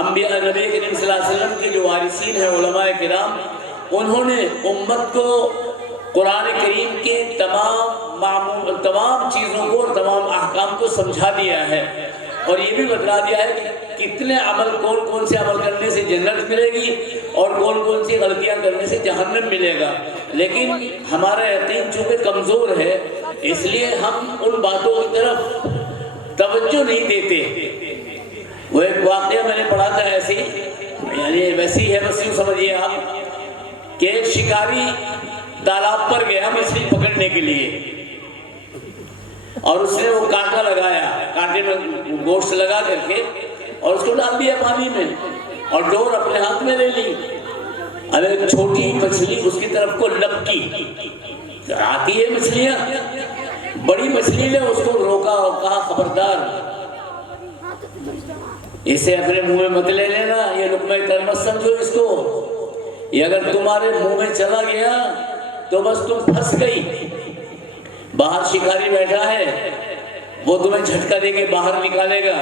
انبیاء نبی کریم صلی اللہ علیہ وسلم کے جو وارثین ہیں علماء کرام، انہوں نے امت کو قرآن کریم کے تمام چیزوں کو اور تمام احکام کو سمجھا دیا ہے، اور یہ بھی بتلا دیا ہے کہ کتنے عمل، کون سے عمل کرنے سے جنت ملے گی اور کون سی غلطیاں کرنے سے جہنم ملے گا۔ لیکن ہمارا یقین چونکہ کمزور ہے، اس لیے ہم ان باتوں کی طرف توجہ نہیں دیتے۔ وہ ایک واقعہ میں نے پڑھا تھا ایسی، یعنی ویسی ہے، بس یوں سمجھیے آپ کہ ایک شکاری تالاب پر گیا مچھلی پکڑنے کے لیے، اور اس نے وہ کانٹا لگایا، کانٹے میں گوشت لگا کر کے اور اس کو ڈال دیا پانی میں اور ڈور اپنے ہاتھ میں لے لی۔ اب ایک چھوٹی مچھلی اس کی طرف کو لپکی، آتی ہے مچھلیاں، بڑی مچھلی نے اس کو روکا اور کہا خبردار، اسے اپنے منہ میں مت لے لینا، یہ لقمہ تر مت سمجھو اس کو، یہ اگر تمہارے منہ میں چلا گیا تو بس تم پھنس گئی۔ باہر شکاری بیٹھا ہے، وہ تمہیں جھٹکا دے کے باہر نکالے گا،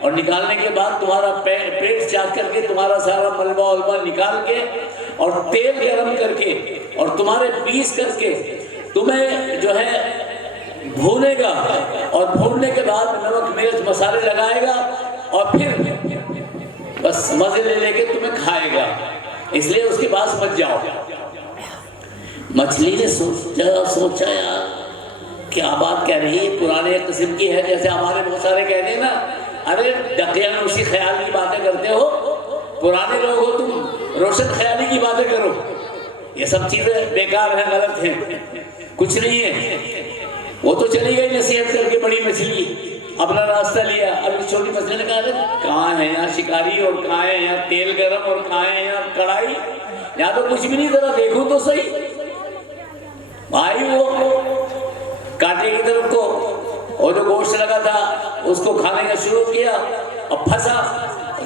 اور نکالنے کے بعد تمہارا پیٹ چاک کر کے تمہارا سارا ملبہ علبہ نکال کے اور تیل گرم کر کے اور تمہارے پیس کر کے تمہیں جو ہے بھونے گا، اور بھوننے کے بعد نمک مرچ مسالے لگائے گا اور پھر بس مزے لے کے تمہیں کھائے گا، اس لیے اس کے پاس مت جاؤ۔ مچھلی نے سوچا یار کیا بات کہہ رہی ہے، پرانے قسم کی ہے، جیسے ہمارے بہت سارے کہتے ہیں نا، ارے ڈکیان اسی خیال کی باتیں کرتے ہو، پرانے لوگ ہو تم، روشن خیالی کی باتیں کرو، یہ سب چیزیں بیکار ہیں، غلط ہیں، کچھ نہیں ہے۔ وہ تو چلی گئی نصیحت کر کے بڑی مچھلی، اپنا راستہ لیا۔ اب اس چھوٹی مچھلی نے کہا کہاں ہے یہاں شکاری، اور کہاں ہے یہاں تیل گرم، اور کہاں ہے یہاں کڑھائی، یہاں تو کچھ بھی نہیں، ذرا دیکھو تو صحیح۔ آئی وہ کانٹے کی طرف کو، اور جو گوشت لگا تھا اس کو کھانے کا شروع کیا، اور پھنسا۔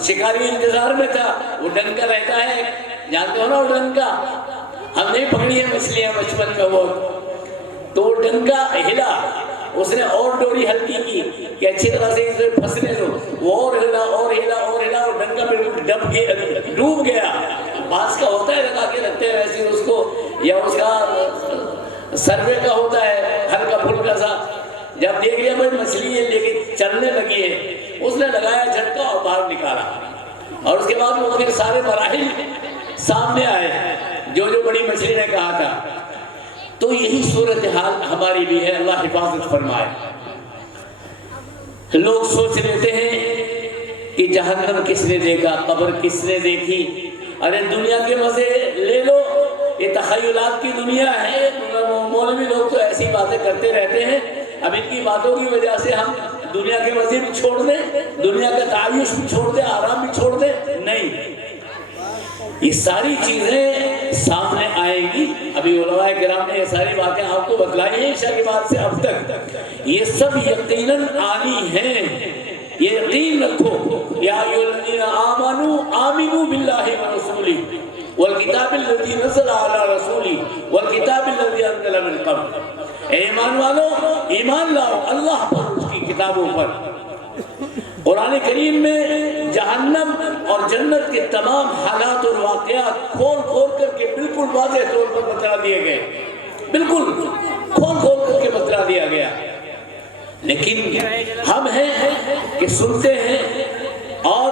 شکاری انتظار میں تھا، وہ ڈنکا رہتا ہے، جانتے ہو نا وہ ڈنکا، ہم نہیں پکڑی ہے مچھلیاں بچپن میں بہت، تو وہ ڈنکا ہلا، اس نے اور ڈوری ہلکی کی کہ اچھی طرح سے اسے پھنسنے دو، وہ اور ہلا اور ہلا اور ہلا، اور ڈنکا بالکل ڈوب گیا۔ باس کا ہوتا ہے لگا کے رکھتے ہیں ویسے اس کو، یا اس کا سروے کا ہوتا ہے ہلکا پھلکا سا، جب دیکھ لیا بھائی مچھلی یہ لے کے چلنے لگی ہے، اس نے لگایا جھٹکا اور باہر نکالا، اور اس کے بعد وہ پھر سارے مراحل سامنے آئے جو بڑی مچھلی نے کہا تھا۔ تو یہی صورتحال ہماری بھی ہے، اللہ حفاظت فرمائے۔ لوگ سوچ لیتے ہیں کہ جہنم کس نے دیکھا، قبر کس نے دیکھی، ارے دنیا کے مزے لے لو، یہ تخیلات کی دنیا ہے، مولوی لوگ تو ایسی باتیں کرتے رہتے ہیں، اب ان کی باتوں کی وجہ سے ہم دنیا کے مزے بھی چھوڑ دیں، دنیا کا تعیش بھی چھوڑ دیں، آرام بھی چھوڑ دیں، نہیں، یہ ساری چیزیں سامنے آئیں گی۔ ابھی علماء کرام نے یہ ساری باتیں آپ کو بتلائی ہیں عشاء کے بعد سے اب تک، یہ سب یقیناً آنی ہیں، یہ یقین رکھو۔ یا ایھا الذین آمنوا آمنوا باللہ ورسولہ والکتاب الذی نزل علی رسولہ والکتاب الذی انزل من قبل، اے ایمان والو ایمان لاؤ اللہ پر، اس کی کتابوں پر۔ قرآن کریم میں جہنم اور جنت کے تمام حالات اور واقعات کھول کر کے بالکل واضح طور پر بتلا دیے گئے، بالکل کھول کر کے بتلا دیا گیا، لیکن ہم ہیں کہ سنتے ہیں اور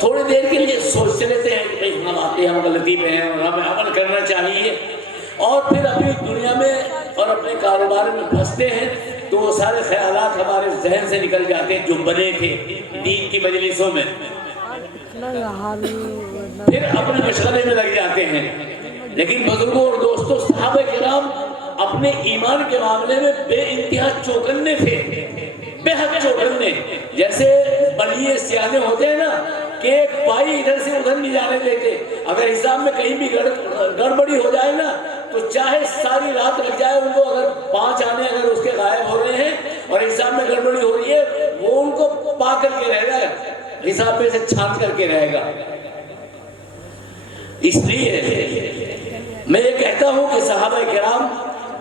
تھوڑی دیر کے لیے سوچتے رہتے ہیں کہ ہم واقعی ہم غلطی پہ ہیں اور ہمیں عمل کرنا چاہیے، اور پھر اپنی دنیا میں اور اپنے کاروبار میں پھنستے ہیں، تو وہ سارے خیالات ہمارے ذہن سے نکل جاتے ہیں جو بنے تھے دین کی مجلسوں میں، پھر اپنے مشغلے میں لگ جاتے ہیں۔ لیکن بزرگوں اور دوستوں، صحابہ کرام اپنے ایمان کے معاملے میں بے انتہا چوکنے تھے، بے حد چوکنے، جیسے بلیے سیانے ہوتے ہیں نا کہ ایک پائی ادھر سے ادھر نہیں جانے دیتے، اگر حساب میں کہیں بھی گڑبڑی ہو جائے نا تو چاہے ساری رات لگ جائے ان کو، اگر 5 آنے اگر اس کے غائب ہو رہے ہیں اور حساب میں گڑبڑی ہو رہی ہے، وہ ان کو پا کر کے رہے گا، حساب میں سے چھان کر کے رہے گا۔ اس لیے میں یہ کہتا ہوں کہ صحابہ کرام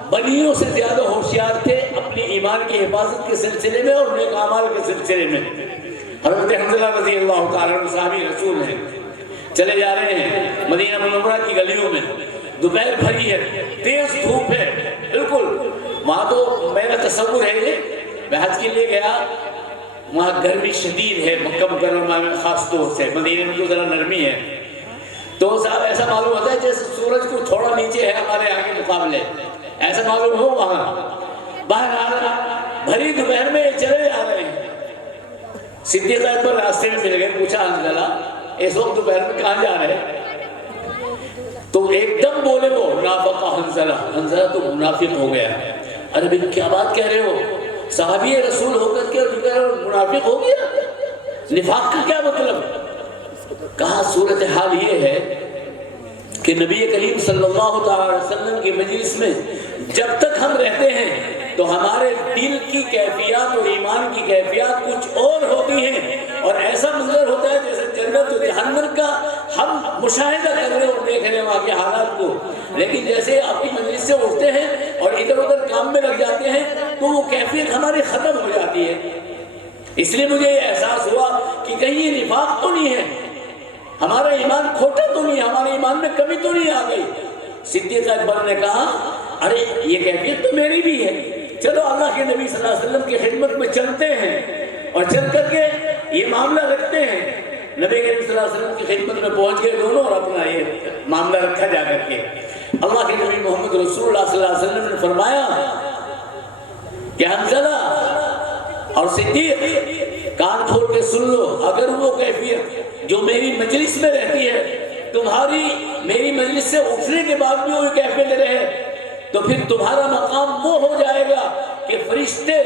بلیوں سے زیادہ ہوشیار تھے اپنی ایمان کی حفاظت کے سلسلے میں اور نیک اعمال کے سلسلے میں۔ حضرت حنظلہ رضی اللہ تعالیٰ عنہ صحابی رسول ہیں، چلے جا رہے ہیں مدینہ منورہ کی گلیوں میں، دوپہر بھری ہے، تیز دھوپ ہے بالکل، وہاں تو میرا تصور ہے کہ میں حج کے لیے گیا، وہاں گرمی شدید ہے مکہ مکرمہ میں خاص طور سے، مدینہ میں تو ذرا نرمی ہے، تو صاحب ایسا معلوم ہوتا ہے جیسے سورج کو تھوڑا نیچے ہے ہمارے آگے مقابلے، ایسا معلوم ہو وہاں۔ بہرحال بھری دوپہر میں چلے جا رہے ہیں، صدیق اکبر راستے میں مل گئے، پوچھا حنظلہ اس وقت دوپہر میں کہاں جا رہے ہیں؟ تو ایک دم بولے وہ نافقہ حنظلہ، حنظلہ تو منافق ہو گیا۔ ارے بھئی کیا بات کہہ رہے ہو؟ صحابی رسول ہو کر کے منافق ہو گیا؟ نفاق کا کیا مطلب؟ کہا صورتحال یہ ہے کہ نبی کریم صلی اللہ علیہ وسلم کی مجلس میں جب تک ہم رہتے ہیں تو ہمارے دل کی کیفیات اور ایمان کی کیفیات کچھ اور ہوتی ہیں، اور ایسا منظر ہوتا ہے جیسے جنت و جہنم کا ہم مشاہدہ کر رہے اور دیکھ رہے ہیں وہاں کے حالات کو، لیکن جیسے آپ کی مجلس سے اٹھتے ہیں اور ادھر ادھر کام میں لگ جاتے ہیں تو وہ کیفیت ہماری ختم ہو جاتی ہے۔ اس لیے مجھے یہ احساس ہوا کہ کہیں یہ نفاق تو نہیں ہے، ہمارا ایمان کھوٹا تو نہیں، ہمارے ایمان میں کمی تو نہیں آ گئی۔ صدیق اکبر نے کہا ارے یہ کیفیت تو میری بھی ہے، چلو اللہ کے نبی صلی اللہ علیہ وسلم کی خدمت میں چلتے ہیں اور چل کر کے یہ معاملہ رکھتے ہیں۔ نبی کریم صلی اللہ علیہ وسلم کی خدمت میں پہنچ گئے دونوں اور اپنا یہ معاملہ رکھا جا کر کے۔ اللہ کے نبی محمد رسول اللہ صلی اللہ علیہ وسلم نے فرمایا کہ حنظلہ اور صدیق کان کھول کے سن لو، اگر وہ کیفیت جو میری مجلس میں رہتی ہے تمہاری میری مجلس سے اٹھنے کے بعد بھی وہ کیفیت رہے تو پھر تمہارا مقام وہ ہو جائے گا کہ فرشتے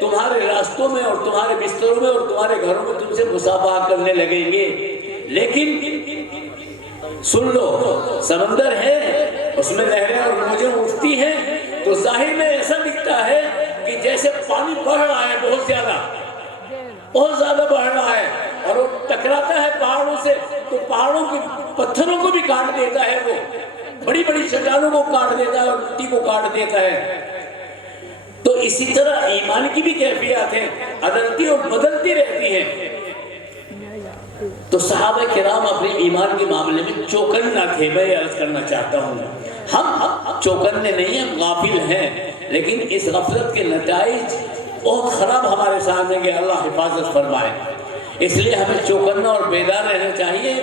تمہارے راستوں میں اور تمہارے بستروں میں اور تمہارے گھروں میں تم سے مصافحہ کرنے لگیں گے۔ لیکن سن لو، سمندر ہے اس میں لہریں اور موجیں اٹھتی ہیں تو ظاہر میں ایسا دکھتا ہے کہ جیسے پانی بڑھ رہا ہے، بہت زیادہ بڑھ رہا ہے، اور وہ ٹکراتا ہے پہاڑوں سے تو پہاڑوں کے پتھروں کو بھی کاٹ دیتا ہے، وہ بڑی بڑی چٹانوں کو کاٹ دیتا ہے اور مٹی کو کاٹ دیتا ہے۔ تو اسی طرح ایمان کی بھی کیفیات ہیں، عدلتی اور بدلتی رہتی ہیں۔ تو صحابہ کرام اپنے ایمان کے معاملے میں چوکنا تھے، میں عرض کرنا چاہتا ہوں ہم چوکنے نہیں ہیں، غافل ہیں، لیکن اس غفلت کے نتائج بہت خراب ہمارے سامنے کہ اللہ حفاظت فرمائے۔ اس لیے ہمیں چوکنا اور بیدار رہنا چاہیے۔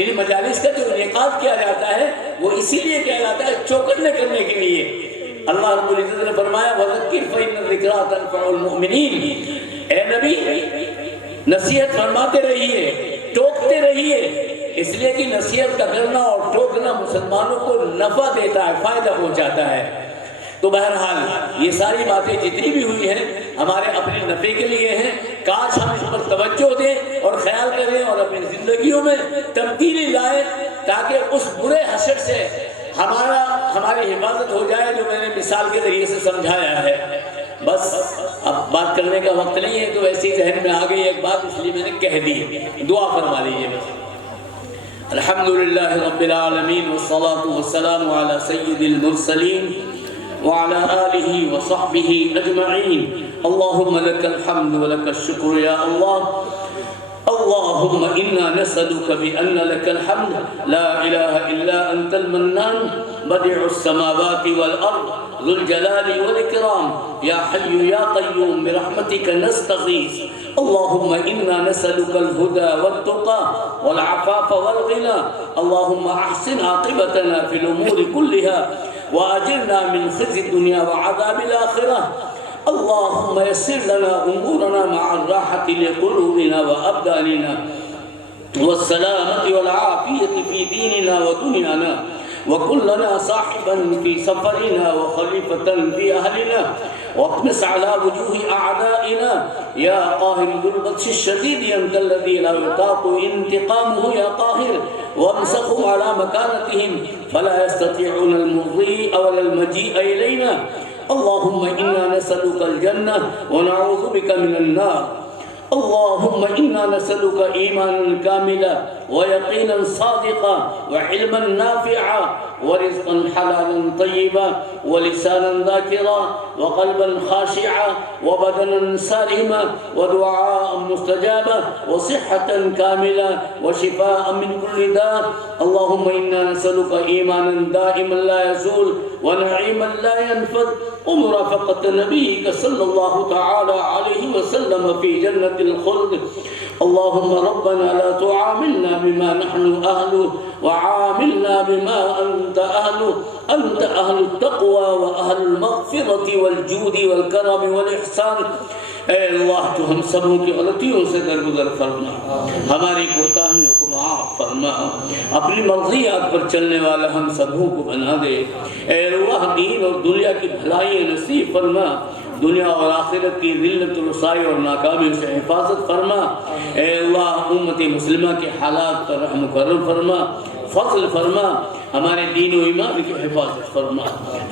ان مجالس کا جو انعقاد کیا جاتا ہے وہ اسی لیے کیا جاتا ہے، چوکنے کرنے کے لیے۔ اللہ رب العزت نے فرمایا وَذَكِّرْ فَإِنَّ الذِّكْرَىٰ تَنفَعُ الْمُؤْمِنِينَ، اے نبی نصیحت فرماتے رہیے، ٹوکتے رہیے، اس لیے کہ نصیحت کا کرنا اور ٹوکنا مسلمانوں کو نفع دیتا ہے، فائدہ پہنچاتا ہے۔ تو بہرحال یہ ساری باتیں جتنی بھی ہوئی ہیں ہمارے اپنے نفع کے لیے ہیں، کاش ہم اس پر توجہ دیں اور خیال کریں اور اپنی زندگیوں میں تبدیلی لائیں تاکہ اس برے حشر سے ہماری حفاظت ہو جائے جو میں نے مثال کے ذریعے سے سمجھایا ہے۔ بس اب بات کرنے کا وقت نہیں ہے تو ایسی ذہن میں آ گئی ایک بات، اس لیے میں نے کہہ دی، دعا فرما لیجیے بس۔ الحمدللہ رب العالمین والصلاة والسلام علی سید المرسلین وعلى آله وصحبه أجمعين اللهم لك الحمد ولك الشكر يا الله اللهم إنا نسألك بأن لك الحمد لا إله إلا أنت المنان بديع السماوات والأرض ذو الجلال والإكرام يا حي يا قيوم برحمتك نستغيث اللهم إنا نسألك الهدى والتقى والعفاف والغنى اللهم أحسن عاقبتنا في الأمور كلها وأجرنا من خزي الدنيا وعذاب الآخرة اللهم يسر لنا أمورنا مع الراحة لقلوبنا وأبداننا والسلامة والعافية في ديننا ودنيانا وكن لنا صاحبا في سفرنا وخليفة في أهلنا واطمس على وجوه أعدائنا يا قاهر ذو البطش الشديد أنت الذي لا يطاق انتقامه يا قاهر وامسخهم على مكانتهم فلا يستطيعون المضي ولا المجيء إلينا اللهم إنا نسألك الجنة ونعوذ بك من النار اللهم إنا نسألك إيمانا كاملا ويقينا صادقا وعلما نافعا ورزقا حلالا طيبا ولسانا ذاكرا وقلبا خاشعا وبدنا سالما ودعاء مستجابا وصحة كاملة وشفاء من كل داء. اللهم إنا نسألك إيمانا دائما لا يزول ونعيما لا ينفد ومرافقة نبيك صلى الله تعالى عليه وسلم في جنة الخلد. اللهم ربنا لا تعاملنا بما نحن أهله وعاملنا بما أنت أهله. أنت أهل التقوى وأهل المغفرة والجود والكرم والإحسان. اے اللہ تو ہم سبوں کی غلطیوں سے درگزر فرما، ہماری کوتاہیوں کو معاف فرما، اپنی مرضیات پر چلنے والا ہم سبوں کو بنا دے۔ اے اللہ دین اور دنیا کی بھلائی نصیب فرما، دنیا اور آخرت کی ذلت و رسوائی اور ناکامی سے حفاظت فرما۔ اے اللہ امت مسلمہ کے حالات پر رحم و کرم فرما، فضل فرما، ہمارے دین و ایمان کی حفاظت فرما،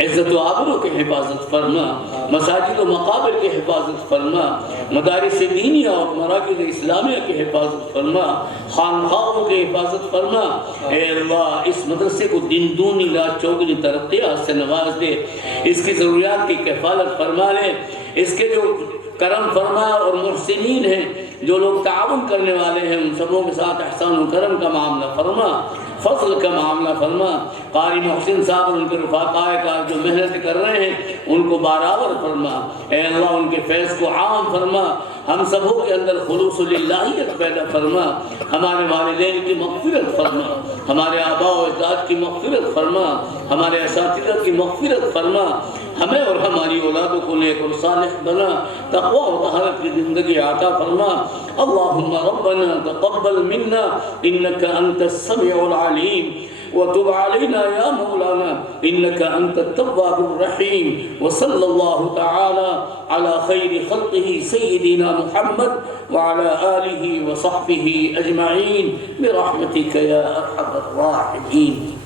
عزت و آبرو کی حفاظت فرما، مساجد و مقابر کی حفاظت فرما، مدارس دینیہ اور مراکز اسلامیہ کی حفاظت فرما، خانقاہوں کی حفاظت فرما۔ اے اللہ اس مدرسے کو دن دونی رات چوگنی ترقیات سے نواز دے، اس کی ضروریات کی کفالت فرما لے، اس کے جو کرم فرما اور محسنین ہیں، جو لوگ تعاون کرنے والے ہیں، ان سبوں کے ساتھ احسان و کرم کا معاملہ فرما، فضل کا معاملہ فرما۔ قاری محسن صاحب اور ان کے رفقاء کار جو محنت کر رہے ہیں ان کو بارآور فرما۔ اے اللہ ان کے فیض کو عام فرما، ہم سبوں کے اندر خلوص للہیت پیدا فرما، ہمارے والدین کی مغفرت فرما، ہمارے آباء و اجداد کی مغفرت فرما، ہمارے اساتذہ کی مغفرت فرما، ہمیں اور ہماری اولادوں کو نیک اور صالح بنا، تقوی و طہارت کی زندگی عطا فرما۔ اللہم ربنا تقبل منا انک انت السمیع العلیم وتب علينا يا مولانا إنك أنت التواب الرحيم. وصلى الله تعالى على خير خلقه سيدنا محمد وعلى آله وصحبه أجمعين برحمتك يا أرحم الراحمين.